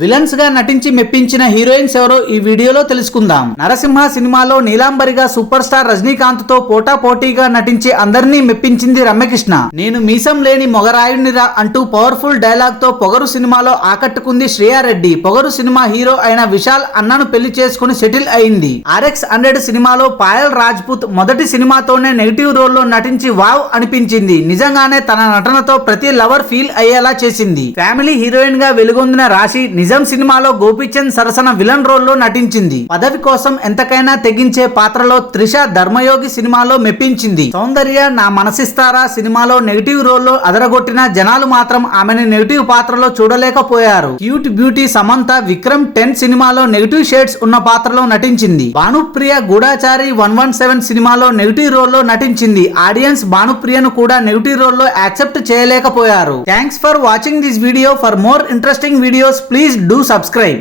Villains గా నటించి మెప్పించిన heroines ఎవరో ఈ వీడియోలో తెలుసుకుందాం. నరసింహ సినిమాలో నీలాంబరిగా సూపర్ స్టార్ రజనీకాంత్ తో పోటాపోటీగా నటించి అందరినీ మెప్పించింది రమ్యకృష్ణ. నేను మీసం లేని మొగరాయుడినిరా అంటూ పవర్ఫుల్ డైలాగ్ తో పొగరు సినిమాలో ఆకట్టుకుంది శ్రేయారెడ్డి. పొగరు సినిమా హీరో అయిన విశాల్ అన్నను పెళ్లి చేసుకుని సెటిల్ అయింది. RX100 సినిమాలో పాయల్ రాజ్పుత్ మొదటి సినిమాతోనే నెగిటివ్ రోల్ లో నటించి వావ్ అనిపించింది. నిజంగానే తన నటనతో ప్రతి లవర్ ఫీల్ అయ్యేలా చేసింది. ఫ్యామిలీ హీరోయిన్ గా వెలుగొందిన రాశి నిజం సినిమాలో గోపీచంద్ సరసన విలన్ రోల్ లో నటించింది. పదవి కోసం ఎంతకైనా తెగించే పాత్రలో త్రిష ధర్మయోగి సినిమాలో మెప్పించింది. సౌందర్య నా మనసిస్తారా సినిమాలో నెగిటివ్ రోల్ లో అదరగొట్టిన జనాలు మాత్రం ఆమెను నెగిటివ్ పాత్రలో చూడలేకపోయారు. క్యూట్ బ్యూటీ సమంత విక్రమ్ 10 సినిమాలో నెగిటివ్ షేడ్స్ ఉన్న పాత్రలో నటించింది. భానుప్రియ గూఢాచారి 117 సినిమాలో నెగిటివ్ రోల్ లో నటించింది. ఆడియన్స్ భానుప్రియను కూడా నెగిటివ్ రోల్ లో యాక్సెప్ట్ చేయలేకపోయారు. Thanks for watching this video. For more interesting videos please do subscribe.